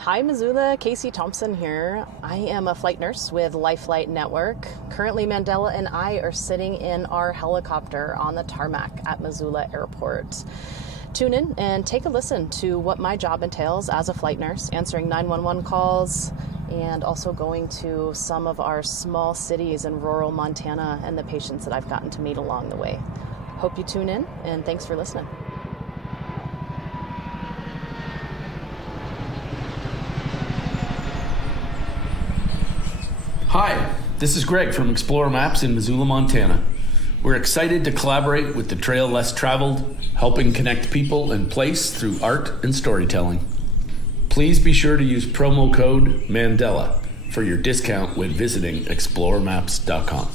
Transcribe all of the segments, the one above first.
Hi, Missoula. Casey Thompson here. I am a flight nurse with Life Flight Network. Currently, Mandela and I are sitting in our helicopter on the tarmac at Missoula Airport. Tune in and take a listen to what my job entails as a flight nurse, answering 911 calls, and also going to some of our small cities in rural Montana and the patients that I've gotten to meet along the way. Hope you tune in, and thanks for listening. Hi, this is Greg from Explore Maps in Missoula, Montana. We're excited to collaborate with the Trail Less Traveled, helping connect people and place through art and storytelling. Please be sure to use promo code Mandela for your discount when visiting exploremaps.com.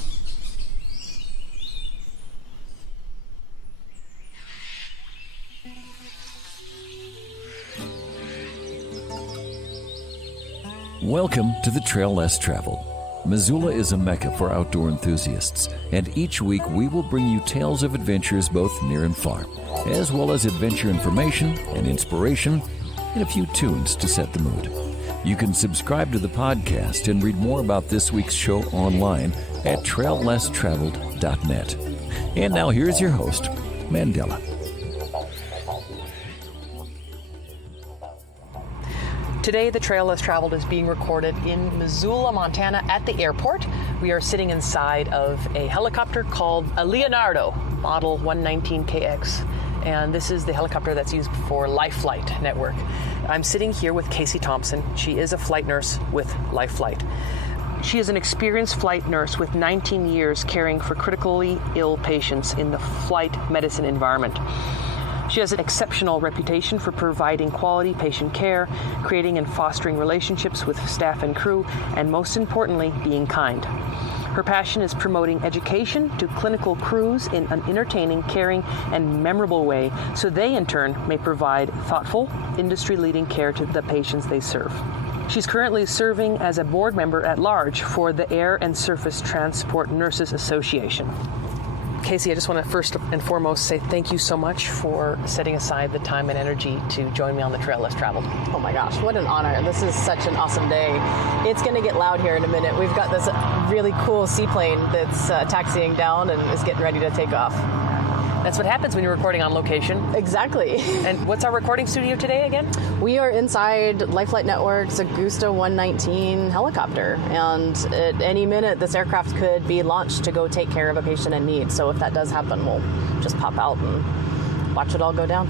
Welcome to the Trail Less Traveled. Missoula is a mecca for outdoor enthusiasts, and each week we will bring you tales of adventures both near and far, as well as adventure information and inspiration, and a few tunes to set the mood. You can subscribe to the podcast and read more about this week's show online at traillesstraveled.net. And now here's your host, Mandela. Today, the Trail Less Traveled is being recorded in Missoula, Montana at the airport. We are sitting inside of a helicopter called a Leonardo, model 119KX. And this is the helicopter that's used for Life Flight Network. I'm sitting here with Casey Thompson. She is a flight nurse with Life Flight. She is an experienced flight nurse with 19 years caring for critically ill patients in the flight medicine environment. She has an exceptional reputation for providing quality patient care, creating and fostering relationships with staff and crew, and most importantly, being kind. Her passion is promoting education to clinical crews in an entertaining, caring, and memorable way, so they in turn may provide thoughtful, industry-leading care to the patients they serve. She's currently serving as a board member at large for the Air and Surface Transport Nurses Association. Casey, I just want to first and foremost say thank you so much for setting aside the time and energy to join me on the Trail Less Traveled. Oh my gosh, what an honor. This is such an awesome day. It's going to get loud here in a minute. We've got this really cool seaplane that's taxiing down and is getting ready to take off. That's what happens when you're recording on location. Exactly. And what's our recording studio today again? We are inside Life Flight Network's Augusta 119 helicopter, and at any minute this aircraft could be launched to go take care of a patient in need. So if that does happen, we'll just pop out and watch it all go down.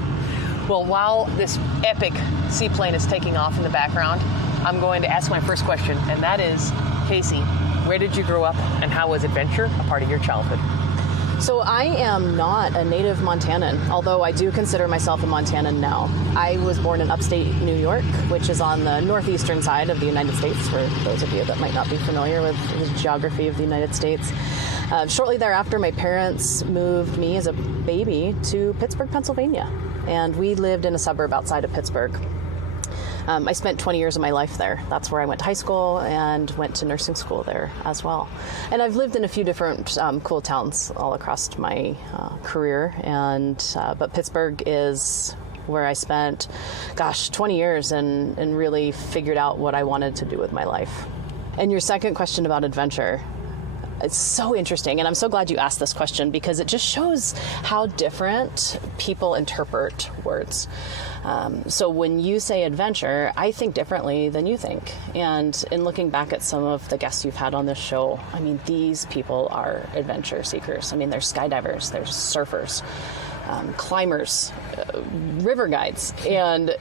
Well, while this epic seaplane is taking off in the background, I'm going to ask my first question, and that is, Casey, where did you grow up and how was adventure a part of your childhood? So I am not a native Montanan, although I do consider myself a Montanan now. I was born in upstate New York, which is on the northeastern side of the United States, for those of you that might not be familiar with the geography of the United States. Shortly thereafter, my parents moved me as a baby to Pittsburgh, Pennsylvania, and we lived in a suburb outside of Pittsburgh. I spent 20 years of my life there. That's where I went to high school and went to nursing school there as well. And I've lived in a few different cool towns all across my career. But Pittsburgh is where I spent, 20 years and really figured out what I wanted to do with my life. And your second question about adventure, it's so interesting, and I'm so glad you asked this question because it just shows how different people interpret words. So when you say adventure, I think differently than you think. And in looking back at some of the guests you've had on this show, I mean, these people are adventure seekers. I mean, they're skydivers, they're surfers, climbers, river guides, and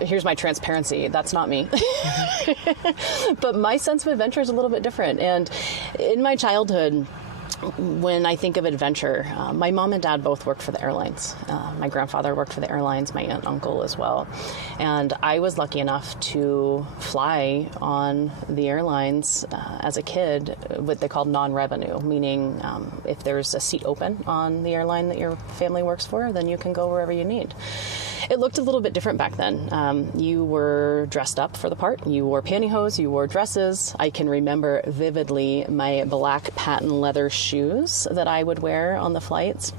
here's my transparency. That's not me. But my sense of adventure is a little bit different. And in my childhood, when I think of adventure, my mom and dad both worked for the airlines. My grandfather worked for the airlines, my aunt and uncle as well. And I was lucky enough to fly on the airlines as a kid, what they called non-revenue, meaning if there's a seat open on the airline that your family works for, then you can go wherever you need. It looked a little bit different back then. You were dressed up for the part. You wore pantyhose, you wore dresses. I can remember vividly my black patent leather shoes that I would wear on the flights.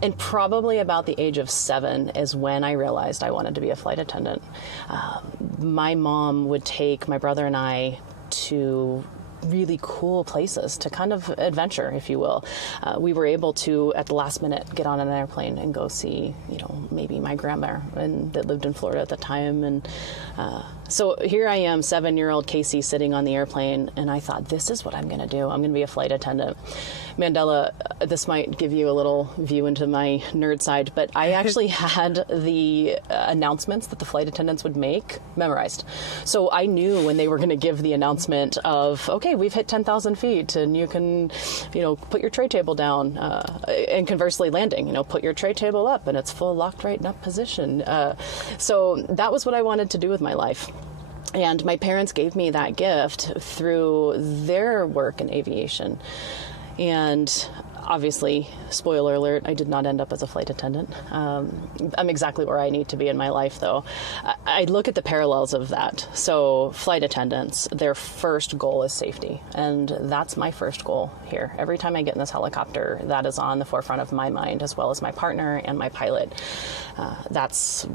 And probably about the age of 7 is when I realized I wanted to be a flight attendant. My mom would take my brother and I to really cool places to kind of adventure, if you will. We were able to, at the last minute, get on an airplane and go see, maybe my grandma that lived in Florida at the time. And so here I am, 7-year-old Casey, sitting on the airplane, and I thought, this is what I'm going to do. I'm going to be a flight attendant. Mandela, this might give you a little view into my nerd side, but I actually had the announcements that the flight attendants would make memorized. So I knew when they were going to give the announcement of, okay, we've hit 10,000 feet and you can, put your tray table down, and conversely landing, put your tray table up and it's full locked right up position. So that was what I wanted to do with my life. And my parents gave me that gift through their work in aviation. And obviously, spoiler alert, I did not end up as a flight attendant. I'm exactly where I need to be in my life, though. I look at the parallels of that. So flight attendants, their first goal is safety. And that's my first goal here. Every time I get in this helicopter, that is on the forefront of my mind, as well as my partner and my pilot. That's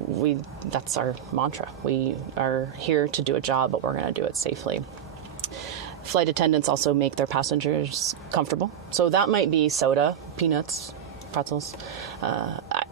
our mantra. We are here to do a job, but we're going to do it safely. Flight attendants also make their passengers comfortable. So that might be soda, peanuts, pretzels.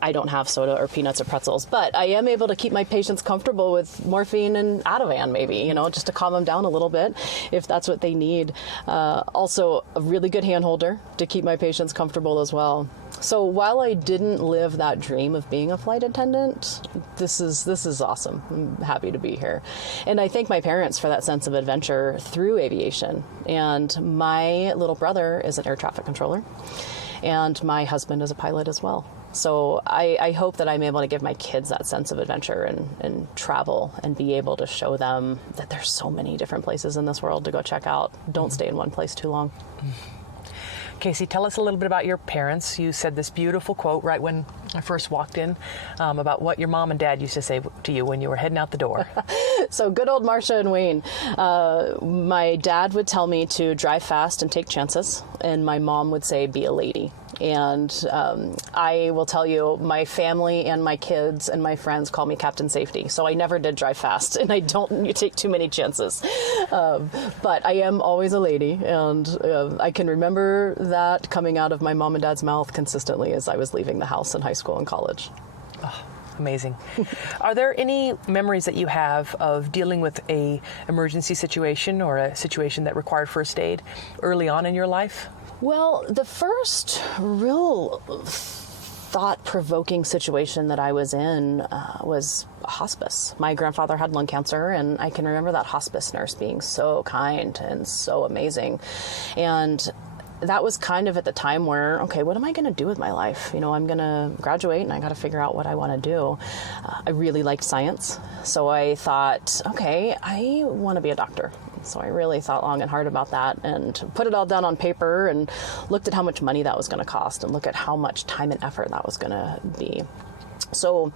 I don't have soda or peanuts or pretzels, but I am able to keep my patients comfortable with morphine and Ativan, maybe, just to calm them down a little bit if that's what they need. Also, a really good hand holder to keep my patients comfortable as well. So while I didn't live that dream of being a flight attendant, this is awesome. I'm happy to be here. And I thank my parents for that sense of adventure through aviation. And my little brother is an air traffic controller, and my husband is a pilot as well. So I hope that I'm able to give my kids that sense of adventure and travel and be able to show them that there's so many different places in this world to go check out. Don't stay in one place too long. Casey, tell us a little bit about your parents. You said this beautiful quote right when I first walked in about what your mom and dad used to say to you when you were heading out the door. So good old Marcia and Wayne. My dad would tell me to drive fast and take chances, and my mom would say, be a lady. And I will tell you, my family and my kids and my friends call me Captain Safety. So I never did drive fast, and I don't take too many chances. But I am always a lady, and I can remember that coming out of my mom and dad's mouth consistently as I was leaving the house in high school and college. Oh, amazing. Are there any memories that you have of dealing with a emergency situation or a situation that required first aid early on in your life? Well, the first real thought-provoking situation that I was in was hospice. My grandfather had lung cancer, and I can remember that hospice nurse being so kind and so amazing. And that was kind of at the time where, okay, what am I going to do with my life? I'm going to graduate and I got to figure out what I want to do. I really liked science. So I thought, okay, I want to be a doctor. So I really thought long and hard about that and put it all down on paper and looked at how much money that was going to cost and look at how much time and effort that was going to be. So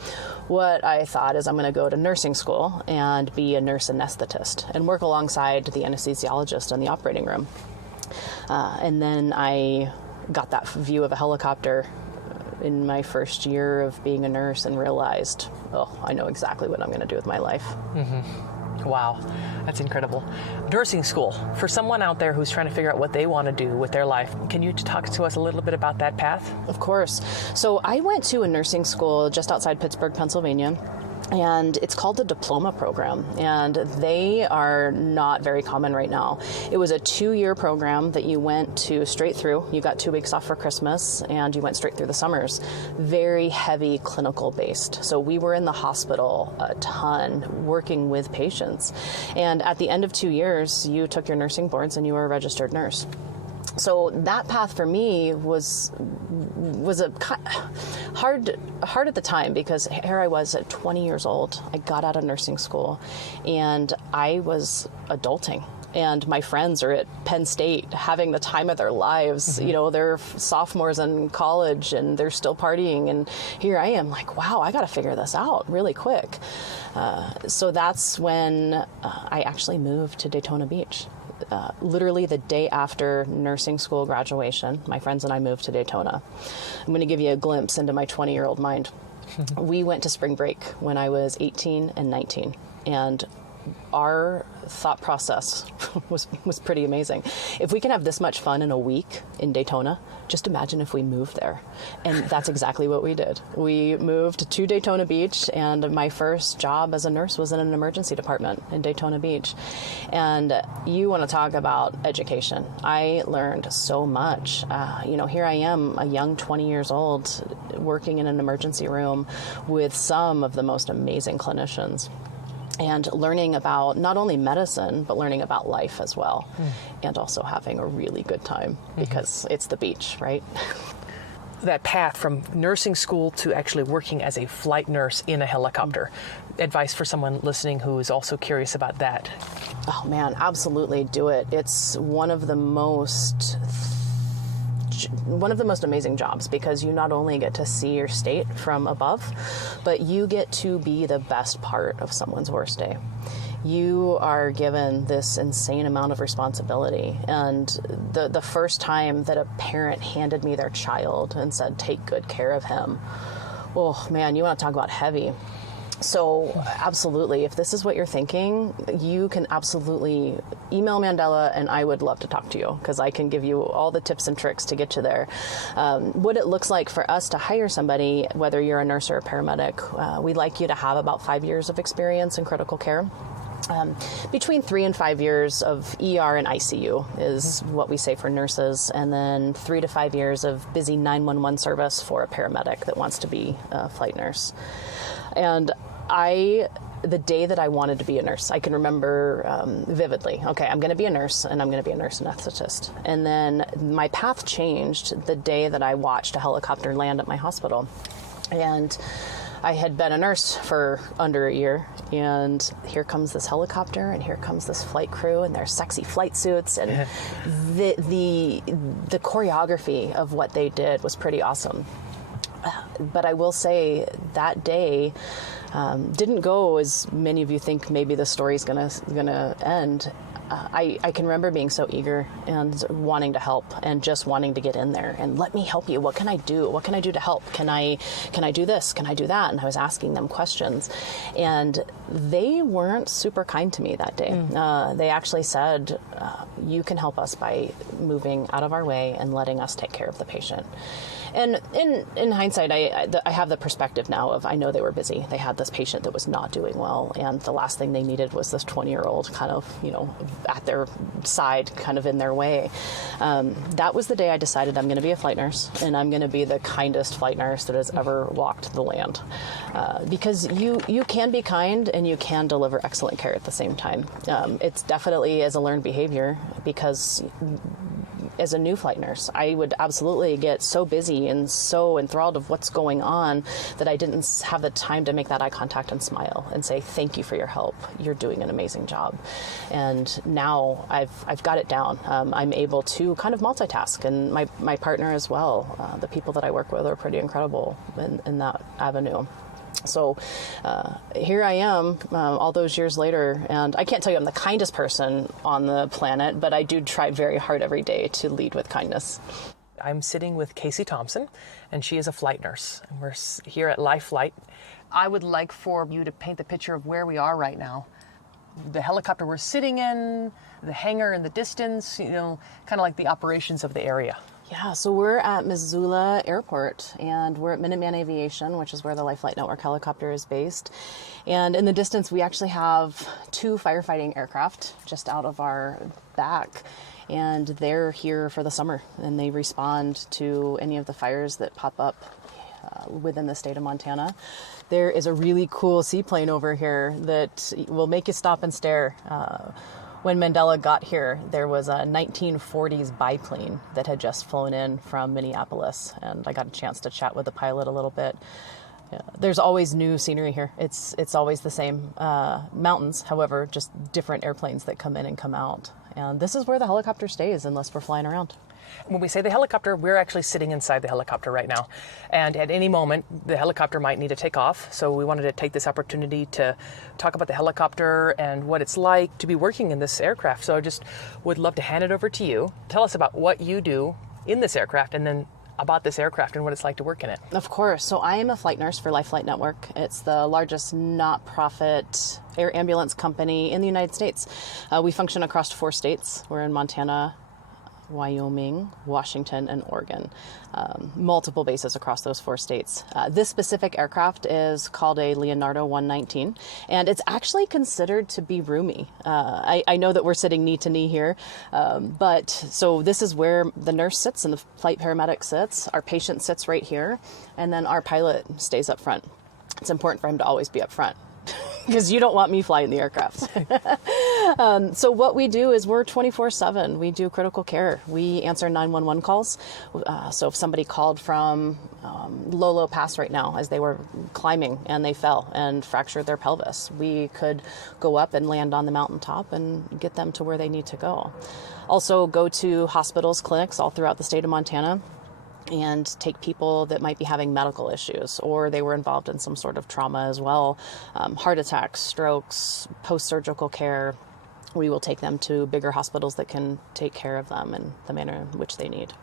what I thought is I'm going to go to nursing school and be a nurse anesthetist and work alongside the anesthesiologist in the operating room. And then I got that view of a helicopter in my first year of being a nurse and realized, I know exactly what I'm going to do with my life. Mm-hmm. Wow, that's incredible. Nursing school, for someone out there who's trying to figure out what they want to do with their life, can you talk to us a little bit about that path? Of course. So I went to a nursing school just outside Pittsburgh, Pennsylvania. And it's called the diploma program, and they are not very common right now. It was a 2-year program that you went to straight through. You got 2 weeks off for Christmas, and you went straight through the summers. Very heavy clinical based. So we were in the hospital a ton, working with patients. And at the end of 2 years, you took your nursing boards and you were a registered nurse. So that path for me was a hard at the time, because here I was at 20 years old. I got out of nursing school and I was adulting. And my friends are at Penn State having the time of their lives. Mm-hmm. They're sophomores in college and they're still partying. And here I am like, wow, I got to figure this out really quick. So that's when I actually moved to Daytona Beach. literally the day after nursing school graduation, my friends and I moved to Daytona. I'm going to give you a glimpse into my 20-year-old mind. We went to spring break when I was 18 and 19, and our thought process was pretty amazing. If we can have this much fun in a week in Daytona, just imagine if we moved there. And that's exactly what we did. We moved to Daytona Beach, and my first job as a nurse was in an emergency department in Daytona Beach. And you want to talk about education. I learned so much. Here I am, a young 20 years old, working in an emergency room with some of the most amazing clinicians, and learning about not only medicine, but learning about life as well. And also having a really good time because it's the beach, right? That path from nursing school to actually working as a flight nurse in a helicopter. Advice for someone listening who is also curious about that. Oh man, absolutely do it. It's one of the most amazing jobs, because you not only get to see your state from above, but you get to be the best part of someone's worst day. You are given this insane amount of responsibility. And the first time that a parent handed me their child and said, take good care of him, oh man, you want to talk about heavy. So absolutely, if this is what you're thinking, you can absolutely email Mandela, and I would love to talk to you because I can give you all the tips and tricks to get you there. What it looks like for us to hire somebody, whether you're a nurse or a paramedic, we'd like you to have about 5 years of experience in critical care. Between 3 and 5 years of ER and ICU is what we say for nurses, and then 3 to 5 years of busy 911 service for a paramedic that wants to be a flight nurse. And the day that I wanted to be a nurse, I can remember vividly. Okay, I'm going to be a nurse, and I'm going to be a nurse anesthetist. And then my path changed the day that I watched a helicopter land at my hospital. And I had been a nurse for under a year, and here comes this helicopter, and here comes this flight crew, and their sexy flight suits, and the choreography of what they did was pretty awesome. But I will say that day didn't go as many of you think maybe the story's gonna end. I can remember being so eager and wanting to help and just wanting to get in there and let me help you. What can I do? What can I do to help? Can I do this? Can I do that? And I was asking them questions, and they weren't super kind to me that day. They actually said, you can help us by moving out of our way and letting us take care of the patient. And in hindsight, I have the perspective now of I know they were busy. They had this patient that was not doing well, and the last thing they needed was this 20-year-old kind of, at their side, kind of in their way. That was the day I decided I'm going to be a flight nurse, and I'm going to be the kindest flight nurse that has ever walked the land. Because you can be kind and you can deliver excellent care at the same time. It's definitely as a learned behavior, because as a new flight nurse, I would absolutely get so busy and so enthralled of what's going on that I didn't have the time to make that eye contact and smile and say, thank you for your help. You're doing an amazing job. And now I've got it down. I'm able to kind of multitask, and my partner as well. The people that I work with are pretty incredible in that avenue. So here I am all those years later, and I can't tell you I'm the kindest person on the planet, but I do try very hard every day to lead with kindness. I'm sitting with Casey Thompson, and she is a flight nurse, and we're here at Life Flight. I would like for you to paint the picture of where we are right now. The helicopter we're sitting in, the hangar in the distance, kind of like the operations of the area. Yeah, so we're at Missoula Airport, and we're at Minuteman Aviation, which is where the Life Flight Network helicopter is based. And in the distance, we actually have 2 firefighting aircraft just out of our back, and they're here for the summer, and they respond to any of the fires that pop up within the state of Montana. There is a really cool seaplane over here that will make you stop and stare. When Mandela got here, there was a 1940s biplane that had just flown in from Minneapolis, and I got a chance to chat with the pilot a little bit. There's always new scenery here. It's always the same mountains, however, just different airplanes that come in and come out. And this is where the helicopter stays unless we're flying around. When we say the helicopter, we're actually sitting inside the helicopter right now. And at any moment, the helicopter might need to take off. So we wanted to take this opportunity to talk about the helicopter and what it's like to be working in this aircraft. So I just would love to hand it over to you. Tell us about what you do in this aircraft and then about this aircraft and what it's like to work in it. Of course. So I am a flight nurse for Life Flight Network. It's the largest not-profit air ambulance company in the United States. We function across 4 states. We're in Montana, Wyoming, Washington, and Oregon. Multiple bases across those 4 states. This specific aircraft is called a Leonardo 119, and it's actually considered to be roomy. I know that we're sitting knee to knee here, but so this is where the nurse sits and the flight paramedic sits. Our patient sits right here, and then our pilot stays up front. It's important for him to always be up front, because you don't want me flying the aircraft. So what we do is we're 24/7. We do critical care. We answer 911 calls. So if somebody called from Lolo Pass right now as they were climbing and they fell and fractured their pelvis, we could go up and land on the mountaintop and get them to where they need to go. Also go to hospitals, clinics all throughout the state of Montana, and take people that might be having medical issues or they were involved in some sort of trauma as well, heart attacks, strokes, post-surgical care. We will take them to bigger hospitals that can take care of them in the manner in which they need.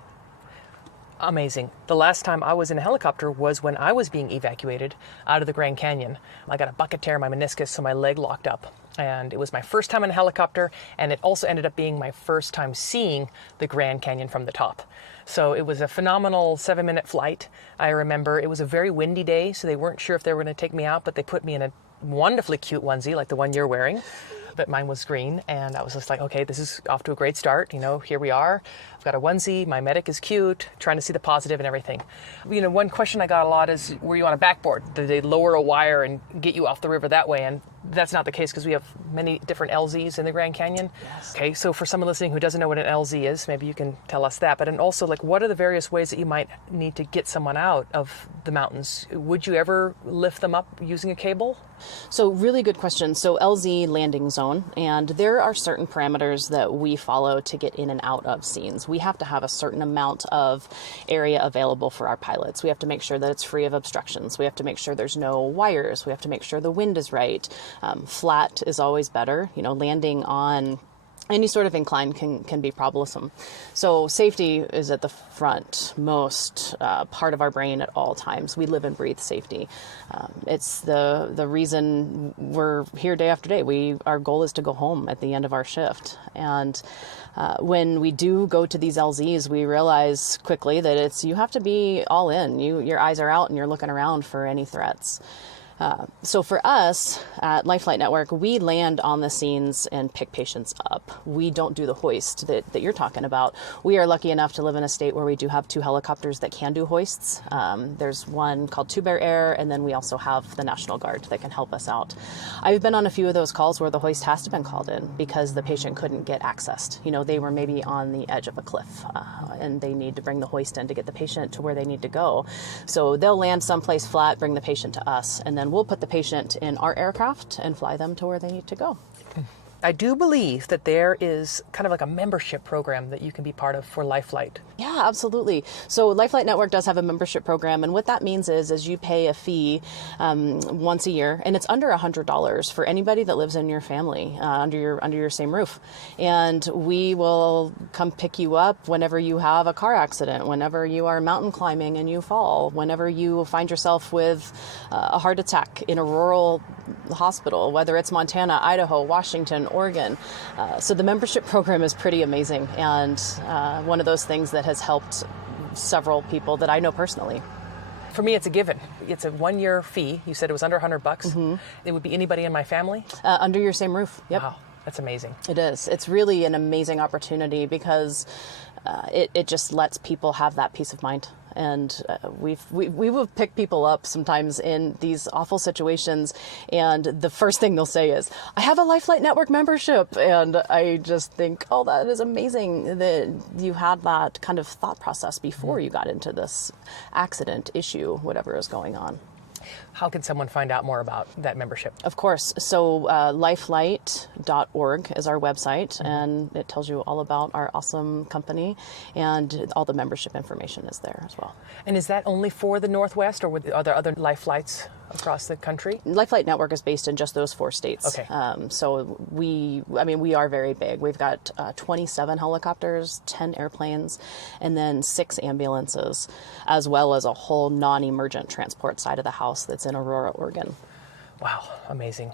Amazing. The last time I was in a helicopter was when I was being evacuated out of the Grand Canyon. I got a bucket tear in my meniscus, so my leg locked up. And it was my first time in a helicopter, and it also ended up being my first time seeing the Grand Canyon from the top. So it was a phenomenal 7-minute flight. I remember it was a very windy day, so they weren't sure if they were going to take me out, but they put me in a wonderfully cute onesie like the one you're wearing. But mine was green, and I was just like, okay, this is off to a great start. You know, here we are. I've got a onesie, my medic is cute, trying to see the positive and everything. You know, one question I got a lot is, were you on a backboard? Did they lower a wire and get you off the river that way? And that's not the case because we have many different LZs in the Grand Canyon. Yes. Okay, so for someone listening who doesn't know what an LZ is, maybe you can tell us that. But and also, like, what are the various ways that you might need to get someone out of the mountains? Would you ever lift them up using a cable? So really good question. So LZ, landing zone, and there are certain parameters that we follow to get in and out of scenes. We have to have a certain amount of area available for our pilots. We have to make sure that it's free of obstructions. We have to make sure there's no wires. We have to make sure the wind is right. Flat is always better. You know, landing on any sort of incline can be troublesome. So safety is at the front most part of our brain at all times. We live and breathe safety. It's the reason we're here day after day. Our goal is to go home at the end of our shift. And when we do go to these LZs, we realize quickly that you have to be all in. Your eyes are out and you're looking around for any threats. So for us at Life Flight Network, we land on the scenes and pick patients up. We don't do the hoist that you're talking about. We are lucky enough to live in a state where we do have 2 helicopters that can do hoists. There's one called Two Bear Air, and then we also have the National Guard that can help us out. I've been on a few of those calls where the hoist has to been called in because the patient couldn't get accessed. You know, they were maybe on the edge of a cliff and they need to bring the hoist in to get the patient to where they need to go. So they'll land someplace flat, bring the patient to us, and then we'll put the patient in our aircraft and fly them to where they need to go. I do believe that there is kind of like a membership program that you can be part of for Life Flight. Yeah, absolutely. So Life Flight Network does have a membership program, and what that means is you pay a fee once a year, and it's under $100 for anybody that lives in your family under your same roof. And we will come pick you up whenever you have a car accident, whenever you are mountain climbing and you fall, whenever you find yourself with a heart attack in a rural hospital, whether it's Montana, Idaho, Washington, Oregon. So the membership program is pretty amazing, and one of those things that has helped several people that I know personally. For me, it's a given. It's a 1-year fee. You said it was under $100. Mm-hmm. It would be anybody in my family? Under your same roof. Yep. Wow, that's amazing. It is. It's really an amazing opportunity because it just lets people have that peace of mind. And we will pick people up sometimes in these awful situations, and the first thing they'll say is, I have a Life Flight Network membership. And I just think, oh, that is amazing that you had that kind of thought process before you got into this accident issue, whatever is going on. How can someone find out more about that membership? Of course. So lifelight.org is our website, and it tells you all about our awesome company, and all the membership information is there as well. And is that only for the Northwest, or are there other Life Flights across the country? Lifeline Network is based in just those 4 states. Okay. So we are very big. We've got 27 helicopters, 10 airplanes, and then 6 ambulances, as well as a whole non-emergent transport side of the house that's in Aurora, Oregon. Wow, amazing.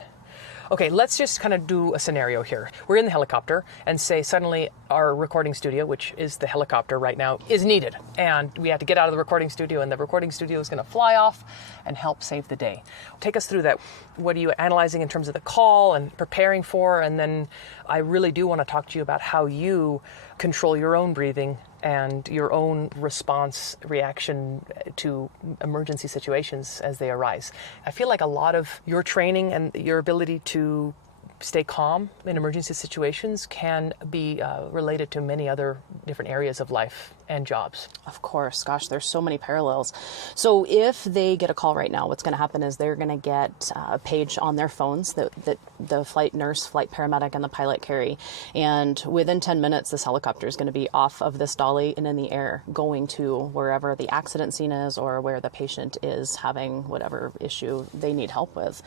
Okay, let's just kind of do a scenario here. We're in the helicopter, and say suddenly our recording studio, which is the helicopter right now, is needed. And we have to get out of the recording studio, and the recording studio is going to fly off and help save the day. Take us through that. What are you analyzing in terms of the call and preparing for? And then I really do want to talk to you about how you control your own breathing and your own response reaction to emergency situations as they arise. I feel like a lot of your training and your ability to stay calm in emergency situations can be related to many other different areas of life and jobs. Of course. Gosh, there's so many parallels. So if they get a call right now, what's going to happen is they're going to get a page on their phones that the flight nurse, flight paramedic, and the pilot carry. And within 10 minutes, this helicopter is going to be off of this dolly and in the air, going to wherever the accident scene is or where the patient is having whatever issue they need help with.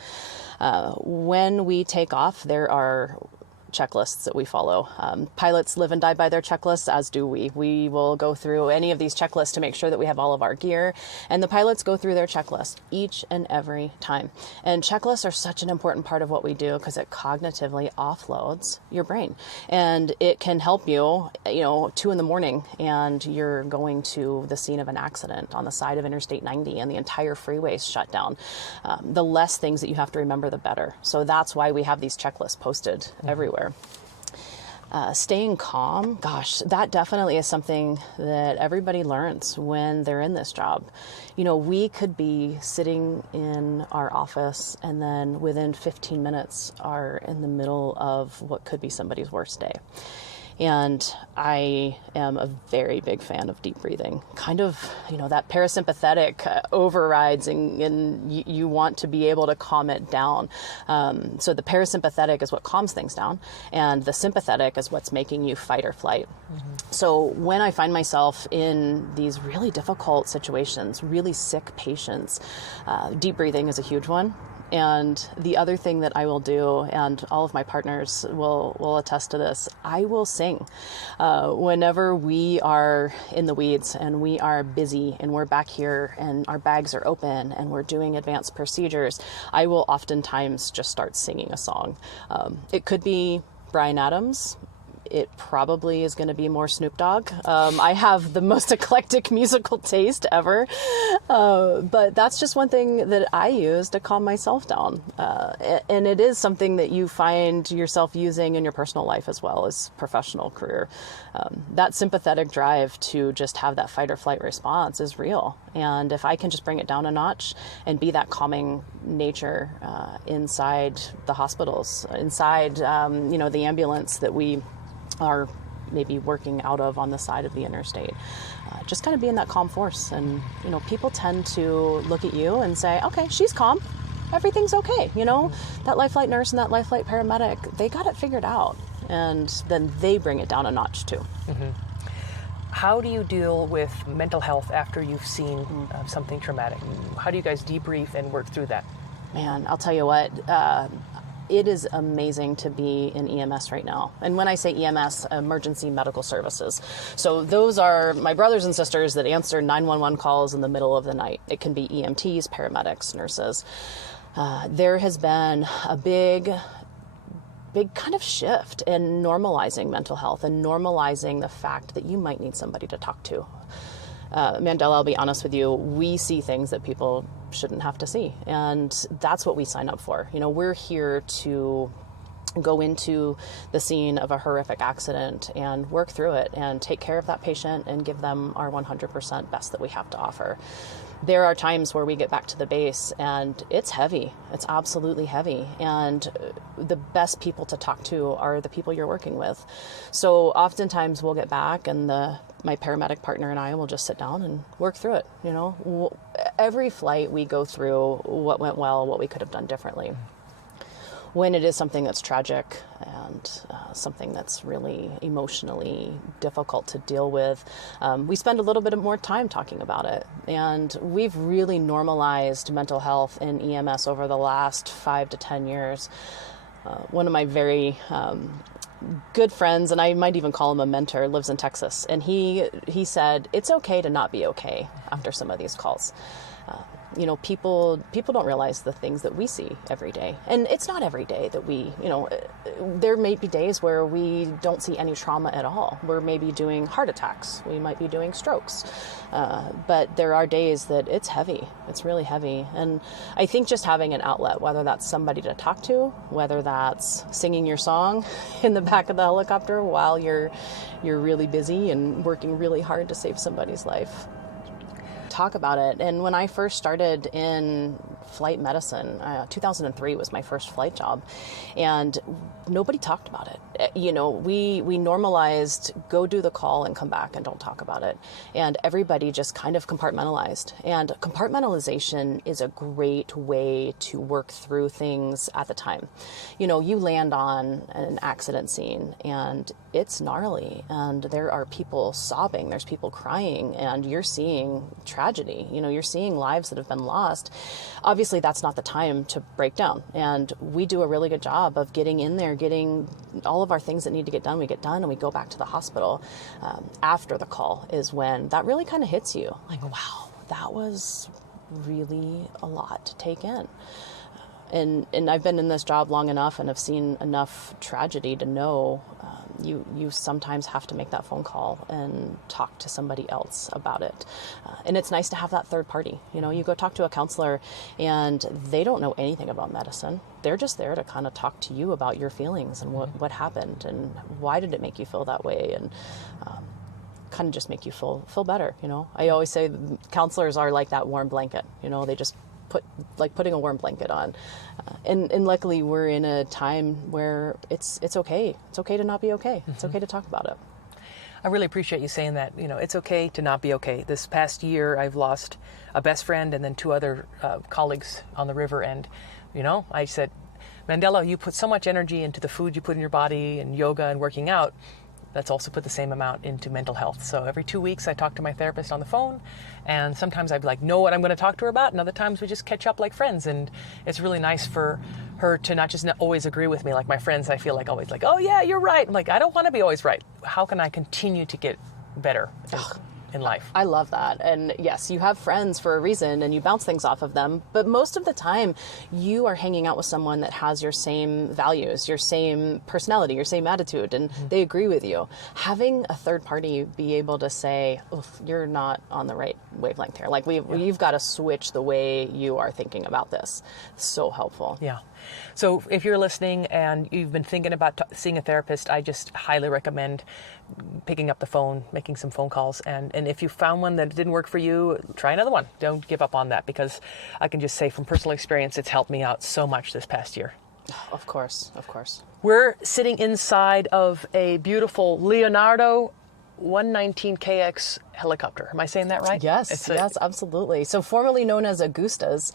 When we take off, there are checklists that we follow. Pilots live and die by their checklists, as do we. We will go through any of these checklists to make sure that we have all of our gear, and the pilots go through their checklist each and every time. And checklists are such an important part of what we do because it cognitively offloads your brain, and it can help you, 2 a.m, and you're going to the scene of an accident on the side of Interstate 90 and the entire freeway is shut down. The less things that you have to remember, the better. So that's why we have these checklists posted everywhere. Staying calm, gosh, that definitely is something that everybody learns when they're in this job. We could be sitting in our office and then within 15 minutes are in the middle of what could be somebody's worst day. And I am a very big fan of deep breathing. Kind of, that parasympathetic overrides and you want to be able to calm it down. So the parasympathetic is what calms things down, and the sympathetic is what's making you fight or flight. So when I find myself in these really difficult situations, really sick patients, deep breathing is a huge one. And the other thing that I will do, and all of my partners will attest to this, I will sing. Whenever we are in the weeds and we are busy and we're back here and our bags are open and we're doing advanced procedures, I will oftentimes just start singing a song. It could be Bryan Adams. It probably is going to be more Snoop Dogg. I have the most eclectic musical taste ever. But that's just one thing that I use to calm myself down. And it is something that you find yourself using in your personal life as well as professional career. That sympathetic drive to just have that fight or flight response is real. And if I can just bring it down a notch and be that calming nature inside the hospitals, inside, the ambulance that we are maybe working out of on the side of the interstate. Just kind of being that calm force. And, people tend to look at you and say, okay, she's calm. Everything's okay. That life flight nurse and that life flight paramedic, they got it figured out. And then they bring it down a notch too. Mm-hmm. How do you deal with mental health after you've seen something traumatic? How do you guys debrief and work through that? Man, I'll tell you what, it is amazing to be in EMS right now. And when I say EMS, emergency medical services. So those are my brothers and sisters that answer 911 calls in the middle of the night. It can be EMTs, paramedics, nurses. There has been a big kind of shift in normalizing mental health and normalizing the fact that you might need somebody to talk to. Mandela, I'll be honest with you, we see things that people shouldn't have to see. And that's what we sign up for. We're here to go into the scene of a horrific accident and work through it and take care of that patient and give them our 100% best that we have to offer. There are times where we get back to the base and it's heavy. It's absolutely heavy. And the best people to talk to are the people you're working with. So oftentimes we'll get back and my paramedic partner and I will just sit down and work through it. every flight we go through what went well, what we could have done differently. When it is something that's tragic and something that's really emotionally difficult to deal with, we spend a little bit more time talking about it. And we've really normalized mental health in EMS over the last 5 to 10 years. One of my very good friends, and I might even call him a mentor, lives in Texas. And he said, it's okay to not be okay after some of these calls. People don't realize the things that we see every day. And it's not every day that there may be days where we don't see any trauma at all. We're maybe doing heart attacks. We might be doing strokes. But there are days that it's heavy. It's really heavy. And I think just having an outlet, whether that's somebody to talk to, whether that's singing your song in the back of the helicopter while you're really busy and working really hard to save somebody's life. Talk about it. And when I first started in flight medicine, 2003 was my first flight job, and nobody talked about it. We normalized go do the call and come back and don't talk about it. And everybody just kind of compartmentalized. And compartmentalization is a great way to work through things at the time. You land on an accident scene and it's gnarly, and there are people sobbing, there's people crying, and you're seeing tragedy. You're seeing lives that have been lost. Obviously, that's not the time to break down. And we do a really good job of getting in there, getting all of our things that need to get done. We get done and we go back to the hospital. After the call is when that really kind of hits you. Like, wow, that was really a lot to take in. And I've been in this job long enough and have seen enough tragedy to know you sometimes have to make that phone call and talk to somebody else about it. And it's nice to have that third party. You go talk to a counselor and they don't know anything about medicine. They're just there to kind of talk to you about your feelings and what happened and why did it make you feel that way, and kind of just make you feel better. I always say counselors are like that warm blanket. They just putting a warm blanket on. And luckily we're in a time where it's okay. It's okay to not be okay. It's okay to talk about it. I really appreciate you saying that. It's okay to not be okay. This past year, I've lost a best friend and then 2 other colleagues on the river. And, I said, Mandela, you put so much energy into the food you put in your body and yoga and working out. Let's also put the same amount into mental health. So every 2 weeks, I talk to my therapist on the phone, and sometimes I'd know what I'm going to talk to her about, and other times we just catch up like friends. And it's really nice for her to not just always agree with me. Like my friends, I feel like always like, oh yeah, you're right. I'm like, I don't want to be always right. How can I continue to get better in life? I love that. And yes, you have friends for a reason and you bounce things off of them. But most of the time, you are hanging out with someone that has your same values, your same personality, your same attitude, and they agree with you. Having a third party be able to say, you're not on the right wavelength here. Like you've got to switch the way you are thinking about this. So helpful. Yeah. So if you're listening and you've been thinking about seeing a therapist, I just highly recommend picking up the phone, making some phone calls. And if you found one that didn't work for you, try another one. Don't give up on that, because I can just say from personal experience, it's helped me out so much this past year. Of course. We're sitting inside of a beautiful Leonardo 119KX helicopter. Am I saying that right? Yes, absolutely. So formerly known as Augustas,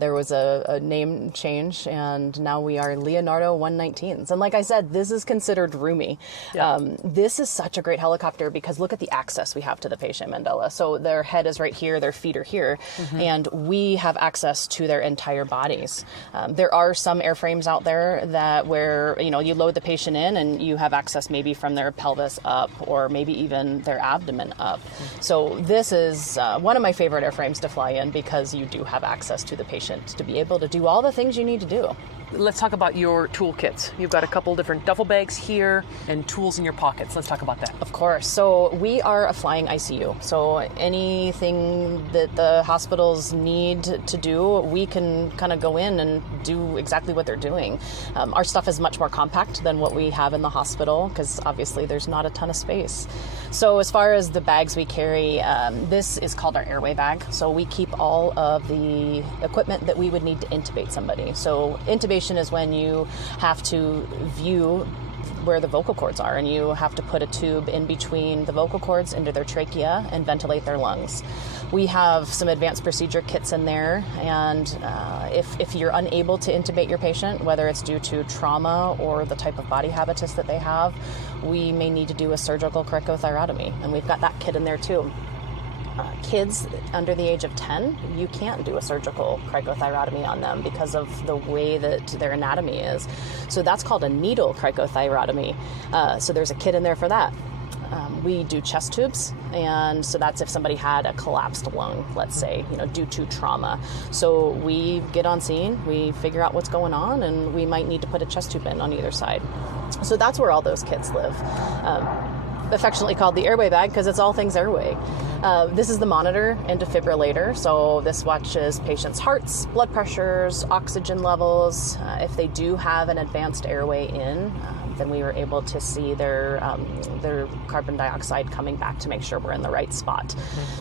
there was a name change, and now we are Leonardo 119s. And like I said, this is considered roomy. Yeah. This is such a great helicopter because look at the access we have to the patient, Mandela. So their head is right here, their feet are here, and we have access to their entire bodies. There are some airframes out there where you load the patient in and you have access maybe from their pelvis up or maybe even their abdomen up. So this is one of my favorite airframes to fly in because you do have access to the patient to be able to do all the things you need to do. Let's talk about your toolkits. You've got a couple different duffel bags here and tools in your pockets. Let's talk about that. Of course. So we are a flying ICU. So anything that the hospitals need to do, we can kind of go in and do exactly what they're doing. Our stuff is much more compact than what we have in the hospital because obviously there's not a ton of space. So as far as the bags we carry, this is called our airway bag. So we keep all of the equipment that we would need to intubate somebody. So intubation is when you have to view where the vocal cords are, and you have to put a tube in between the vocal cords into their trachea and ventilate their lungs. We have some advanced procedure kits in there, and if you're unable to intubate your patient, whether it's due to trauma or the type of body habitus that they have, we may need to do a surgical cricothyrotomy, and we've got that kit in there too. Kids under the age of 10, you can't do a surgical cricothyrotomy on them because of the way that their anatomy is. So that's called a needle cricothyrotomy. So there's a kit in there for that. We do chest tubes, and so that's if somebody had a collapsed lung, let's say, due to trauma. So we get on scene, we figure out what's going on, and we might need to put a chest tube in on either side. So that's where all those kits live. Affectionately called the airway bag because it's all things airway. This is the monitor and defibrillator. So this watches patients' hearts, blood pressures, oxygen levels. If they do have an advanced airway in, then we were able to see their carbon dioxide coming back to make sure we're in the right spot,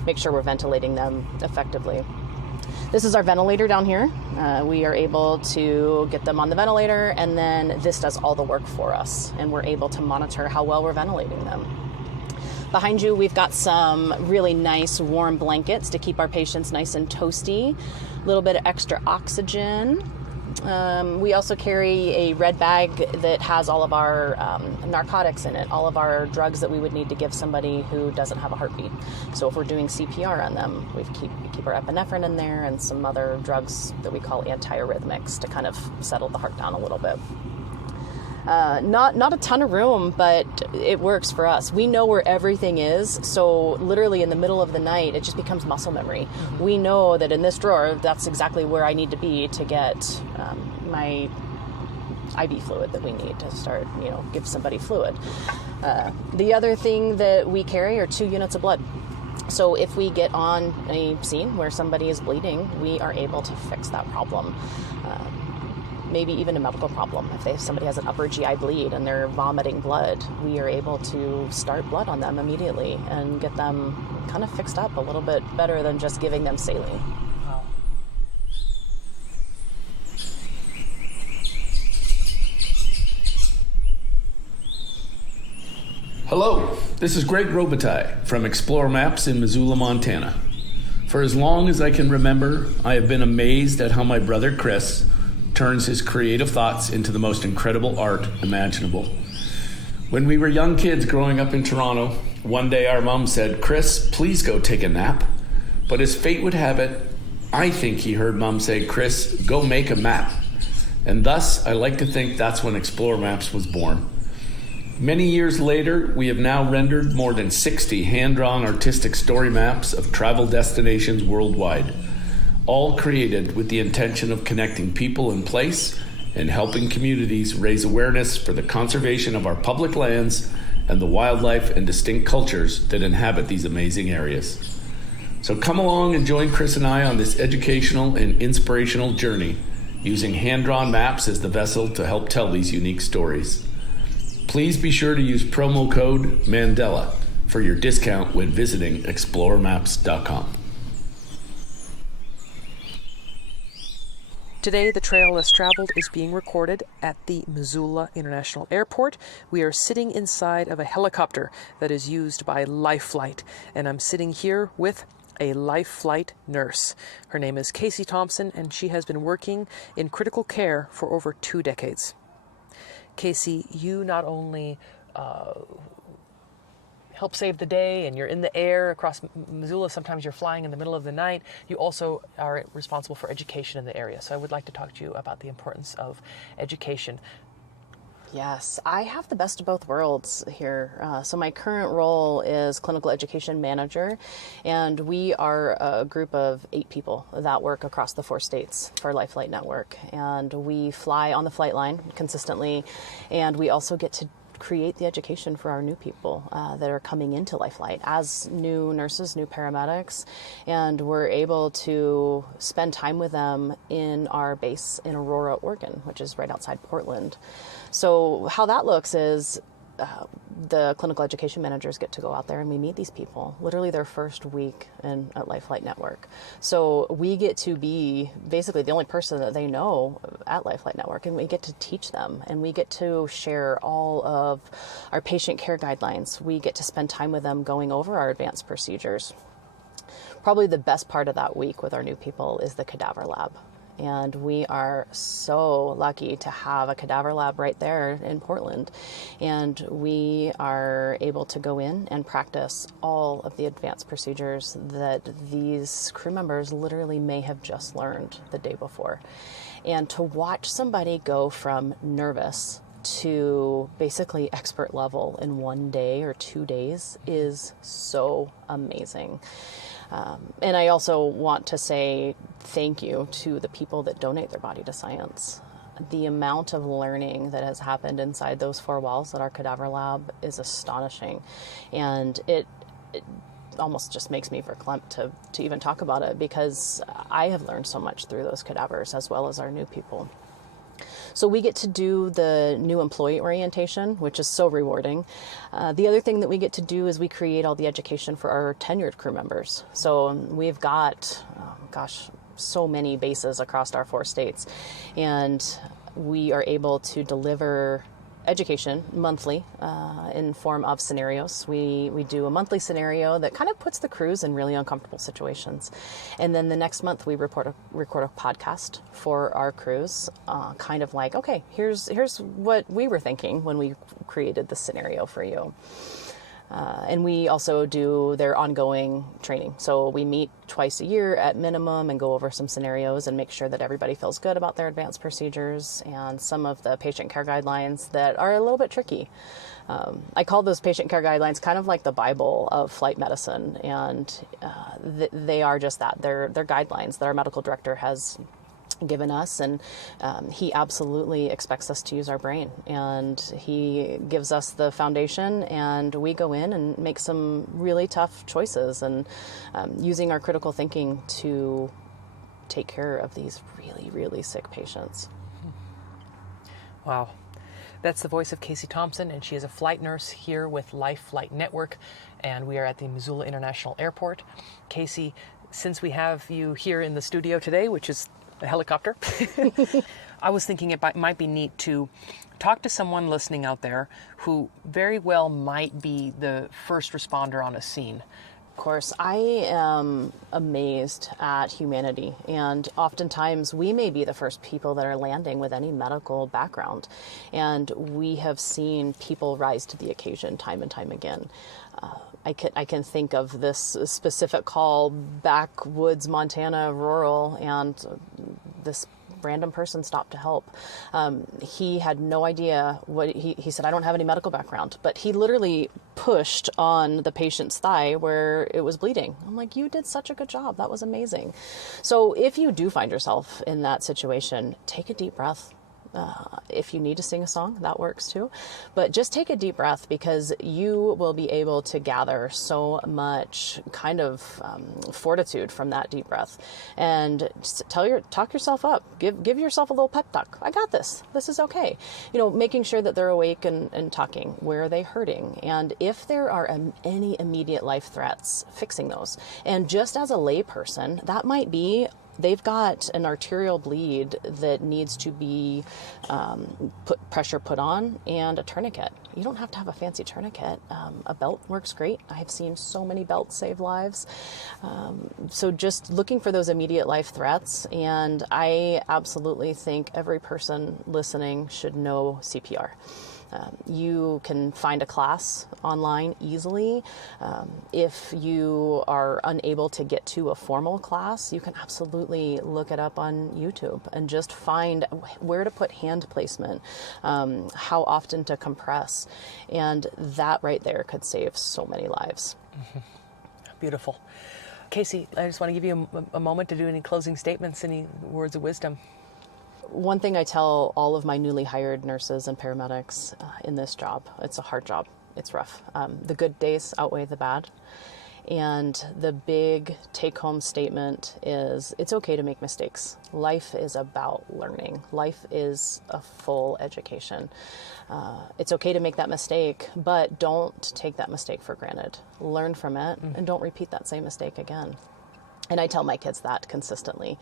make sure we're ventilating them effectively. This is our ventilator down here. We are able to get them on the ventilator, and then this does all the work for us, and we're able to monitor how well we're ventilating them. Behind you, we've got some really nice warm blankets to keep our patients nice and toasty, a little bit of extra oxygen. We also carry a red bag that has all of our narcotics in it, all of our drugs that we would need to give somebody who doesn't have a heartbeat. So if we're doing CPR on them, we keep our epinephrine in there and some other drugs that we call antiarrhythmics to kind of settle the heart down a little bit. Not a ton of room, but it works for us. We know where everything is, so literally in the middle of the night, it just becomes muscle memory. We know that in this drawer, that's exactly where I need to be to get my IV fluid that we need to start, give somebody fluid. The other thing that we carry are 2 units of blood. So if we get on a scene where somebody is bleeding, we are able to fix that problem. Maybe even a medical problem. If somebody has an upper GI bleed and they're vomiting blood, we are able to start blood on them immediately and get them kind of fixed up a little bit better than just giving them saline. Wow. Hello, this is Greg Robitaille from Explore Maps in Missoula, Montana. For as long as I can remember, I have been amazed at how my brother Chris turns his creative thoughts into the most incredible art imaginable. When we were young kids growing up in Toronto, one day our mom said, "Chris, please go take a nap." But as fate would have it, I think he heard Mom say, "Chris, go make a map." And thus, I like to think that's when Explore Maps was born. Many years later, we have now rendered more than 60 hand-drawn artistic story maps of travel destinations worldwide, all created with the intention of connecting people in place and helping communities raise awareness for the conservation of our public lands and the wildlife and distinct cultures that inhabit these amazing areas. So come along and join Chris and I on this educational and inspirational journey, using hand-drawn maps as the vessel to help tell these unique stories. Please be sure to use promo code Mandela for your discount when visiting exploremaps.com. Today, the Trail Less Traveled is being recorded at the Missoula International Airport. We are sitting inside of a helicopter that is used by Life Flight, and I'm sitting here with a Life Flight nurse. Her name is Casey Thompson, and she has been working in critical care for over 2 decades. Casey, you not only help save the day and you're in the air across Missoula, sometimes you're flying in the middle of the night, you also are responsible for education in the area. So I would like to talk to you about the importance of education. Yes, I have the best of both worlds here. So my current role is clinical education manager, and we are a group of 8 people that work across the 4 states for Life Flight Network. And we fly on the flight line consistently, and we also get to create the education for our new people that are coming into Life Flight as new nurses, new paramedics, and we're able to spend time with them in our base in Aurora, Oregon, which is right outside Portland. So how that looks is the clinical education managers get to go out there and we meet these people, literally their first week at Life Flight Network. So we get to be basically the only person that they know at Life Flight Network, and we get to teach them, and we get to share all of our patient care guidelines. We get to spend time with them going over our advanced procedures. Probably the best part of that week with our new people is the cadaver lab. And we are so lucky to have a cadaver lab right there in Portland. And we are able to go in and practice all of the advanced procedures that these crew members literally may have just learned the day before. And to watch somebody go from nervous to basically expert level in 1 day or 2 days is so amazing. And I also want to say thank you to the people that donate their body to science. The amount of learning that has happened inside those four walls at our cadaver lab is astonishing. And it almost just makes me verklempt to even talk about it, because I have learned so much through those cadavers as well as our new people. So we get to do the new employee orientation, which is so rewarding. The other thing that we get to do is we create all the education for our tenured crew members. So we've got, so many bases across our 4 states. And we are able to deliver education monthly in form of scenarios. We do a monthly scenario that kind of puts the crews in really uncomfortable situations. And then the next month we record a podcast for our crews, kind of like, okay, here's what we were thinking when we created the scenario for you. And we also do their ongoing training. So we meet twice a year at minimum and go over some scenarios and make sure that everybody feels good about their advanced procedures and some of the patient care guidelines that are a little bit tricky. I call those patient care guidelines kind of like the Bible of flight medicine, and they are just that. They're guidelines that our medical director has given us, and he absolutely expects us to use our brain, and he gives us the foundation, and we go in and make some really tough choices, and using our critical thinking to take care of these really, really sick patients. Wow. That's the voice of Casey Thompson, and she is a flight nurse here with Life Flight Network, and we are at the Missoula International Airport. Casey, since we have you here in the studio today, which is a helicopter, I was thinking it might be neat to talk to someone listening out there who very well might be the first responder on a scene. Of course, I am amazed at humanity, and oftentimes we may be the first people that are landing with any medical background, and we have seen people rise to the occasion time and time again. I can think of this specific call, backwoods, Montana, rural, and this random person stopped to help. He had no idea what he said. I don't have any medical background, but he literally pushed on the patient's thigh where it was bleeding. I'm like, you did such a good job. That was amazing. So if you do find yourself in that situation, take a deep breath. If you need to sing a song, that works too. But just take a deep breath, because you will be able to gather so much kind of fortitude from that deep breath. And just talk yourself up. Give yourself a little pep talk. I got this. This is okay. Making sure that they're awake and talking. Where are they hurting? And if there are any immediate life threats, fixing those. And just as a layperson, that might be they've got an arterial bleed that needs to be pressure put on, and a tourniquet. You don't have to have a fancy tourniquet. A belt works great. I have seen so many belts save lives. So just looking for those immediate life threats. And I absolutely think every person listening should know CPR. You can find a class online easily. If you are unable to get to a formal class, you can absolutely look it up on YouTube and just find where to put hand placement, how often to compress. And that right there could save so many lives. Mm-hmm. Beautiful. Casey, I just want to give you a moment to do any closing statements, any words of wisdom. One thing I tell all of my newly hired nurses and paramedics in this job, it's a hard job. It's rough. The good days outweigh the bad. And the big take-home statement is it's okay to make mistakes. Life is about learning. Life is a full education. It's okay to make that mistake, but don't take that mistake for granted. Learn from it and don't repeat that same mistake again. And I tell my kids that consistently.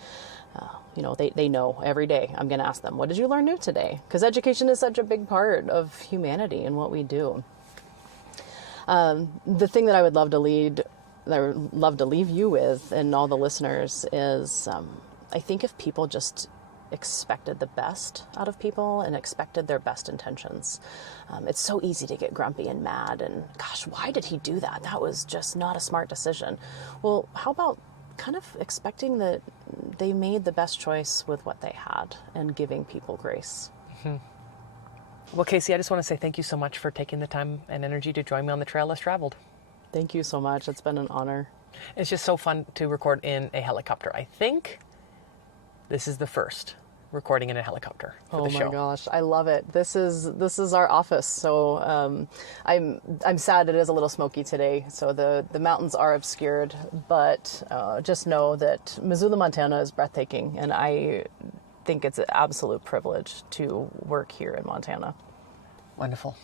They know every day I'm going to ask them, what did you learn new today? Because education is such a big part of humanity and what we do. The thing that I would love to leave you with and all the listeners is I think if people just expected the best out of people and expected their best intentions. It's so easy to get grumpy and mad and, gosh, why did he do that? That was just not a smart decision. Well, how about kind of expecting that they made the best choice with what they had and giving people grace? Mm-hmm. Well, Casey, I just want to say thank you so much for taking the time and energy to join me on the Trail Less Traveled. Thank you so much. It's been an honor. It's just so fun to record in a helicopter. I think this is the first recording in a helicopter for the show. Oh my gosh, I love it. This is our office. So I'm sad it is a little smoky today. So the mountains are obscured, but just know that Missoula, Montana is breathtaking, and I think it's an absolute privilege to work here in Montana. Wonderful.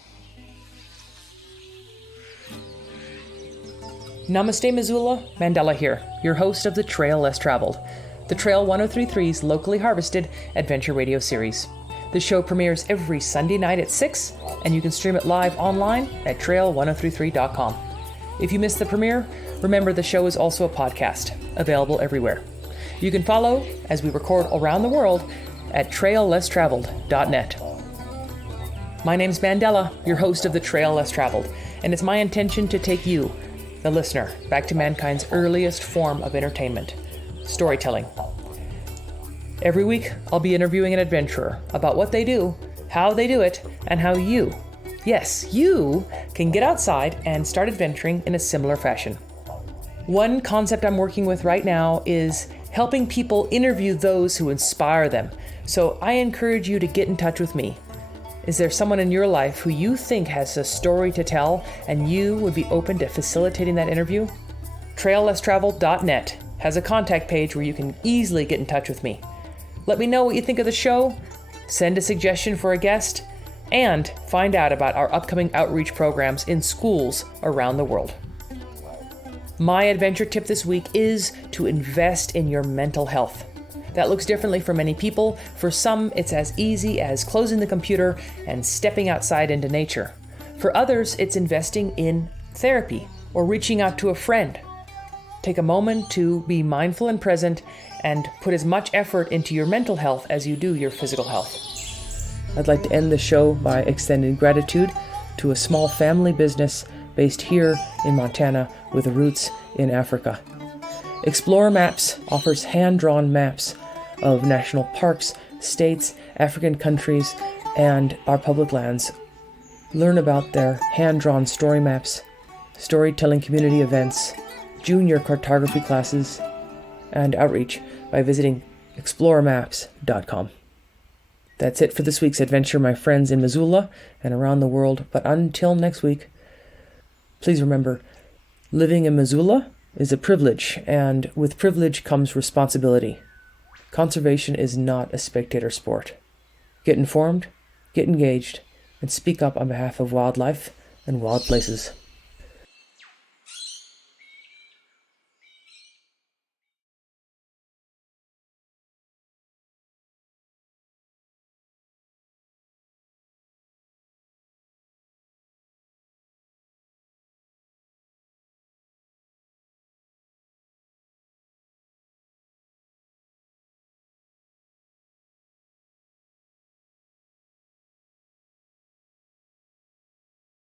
Namaste, Missoula. Mandela here, your host of the Trail Less Traveled, the Trail 1033's locally harvested adventure radio series. The show premieres every Sunday night at 6, and you can stream it live online at trail1033.com. If you missed the premiere, remember the show is also a podcast, available everywhere. You can follow as we record around the world at traillesstraveled.net. My name's Mandela, your host of the Trail Less Traveled, and it's my intention to take you, the listener, back to mankind's earliest form of entertainment, storytelling. Every week, I'll be interviewing an adventurer about what they do, how they do it, and how you, yes, you, can get outside and start adventuring in a similar fashion. One concept I'm working with right now is helping people interview those who inspire them. So I encourage you to get in touch with me. Is there someone in your life who you think has a story to tell and you would be open to facilitating that interview? traillesstraveled.net has a contact page where you can easily get in touch with me. Let me know what you think of the show, send a suggestion for a guest, and find out about our upcoming outreach programs in schools around the world. My adventure tip this week is to invest in your mental health. That looks differently for many people. For some, it's as easy as closing the computer and stepping outside into nature. For others, it's investing in therapy or reaching out to a friend. Take a moment to be mindful and present and put as much effort into your mental health as you do your physical health. I'd like to end the show by extending gratitude to a small family business based here in Montana with roots in Africa. Explorer Maps offers hand-drawn maps of national parks, states, African countries, and our public lands. Learn about their hand-drawn story maps, storytelling community events, junior cartography classes, and outreach by visiting explorermaps.com. That's it for this week's adventure, my friends in Missoula and around the world. But until next week, please remember, living in Missoula is a privilege, and with privilege comes responsibility. Conservation is not a spectator sport. Get informed, get engaged, and speak up on behalf of wildlife and wild places.